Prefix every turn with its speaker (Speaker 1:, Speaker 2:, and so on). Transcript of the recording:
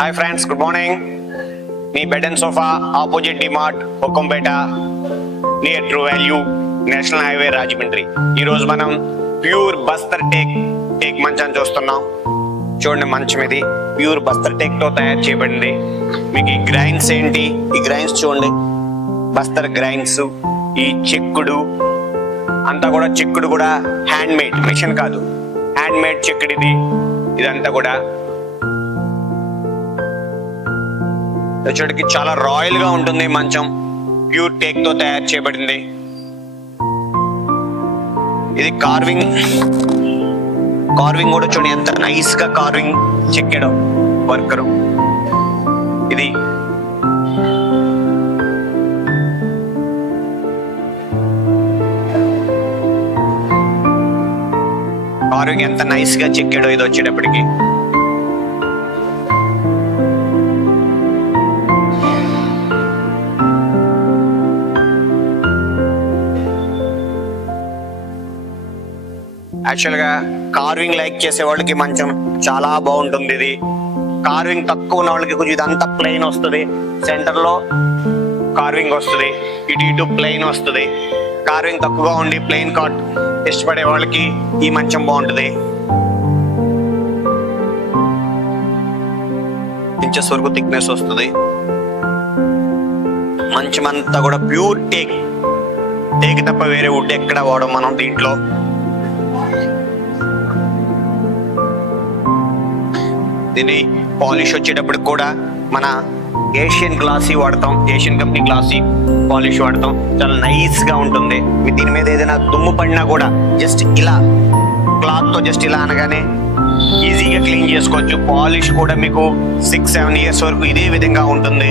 Speaker 1: Hi friends good morning me bed and sofa opposite DMart Okkampeta near True Value national highway Rajahmundry ఈ రోజు మనం pure Bastar teak teak మంచాన్ని చూస్తున్నాం. చూడండి మంచం ఇది. ప్యూర్ బస్తర్ టేక్తో తయారు చేయబడింది. మీకు ఈ గ్రైన్స్ ఏంటి? ఈ గ్రైన్స్ చూడండి. బస్తర్ గ్రైన్స్ ఈ చెక్కుడు అంతా కూడా చిక్కుడు కూడా హ్యాండ్ మేడ్ మిషన్ కాదు. హ్యాండ్ మేడ్ చెక్కుడు ఇది. ఇదంతా కూడా వచ్చేటికి చాలా రాయల్గా ఉంటుంది మంచం. ప్యూర్ టేక్తో తయారు చేయబడింది. ఇది కార్వింగ్ కార్వింగ్ కూడా చూడండి ఎంత నైస్గా కార్వింగ్ చెక్కాడు వర్కరు ఇది. కార్వింగ్ ఎంత నైస్గా చెక్కాడో ఇది వచ్చేటప్పటికి. యాక్చువల్గా కార్వింగ్ లైక్ చేసే వాళ్ళకి మంచం చాలా బాగుంటుంది ఇది. కార్వింగ్ తక్కువ ఉన్న వాళ్ళకి కొంచెం ఇదంతా ప్లెయిన్ వస్తుంది. సెంటర్లో కార్వింగ్ వస్తుంది. ఇటు ఇటు ప్లెయిన్ వస్తుంది. కార్వింగ్ తక్కువగా ఉండి ప్లెయిన్ కాట్ ఇష్టపడే వాళ్ళకి ఈ మంచం బాగుంటుంది. ఇంచెస్ వరకు థిక్నెస్ వస్తుంది. మంచం అంతా కూడా ప్యూర్ టేక్ టేక్ తప్ప వేరే వుడ్ ఎక్కడ వాడడం మనం దీంట్లో. దీని పాలిష్ వచ్చేటప్పుడు కూడా మన ఏషియన్ గ్లాసీ వాడతాం ఏషియన్ కంపెనీ గ్లాసీ పాలిష్ వాడతాం. చాలా నైస్గా ఉంటుంది. దీని మీద ఏదైనా దుమ్ము పడినా కూడా జస్ట్ ఇలా క్లాత్తో జస్ట్ ఇలా అనగానే ఈజీగా క్లీన్ చేసుకోవచ్చు. పాలిష్ కూడా మీకు సిక్స్ సెవెన్ ఇయర్స్ వరకు ఇదే విధంగా ఉంటుంది.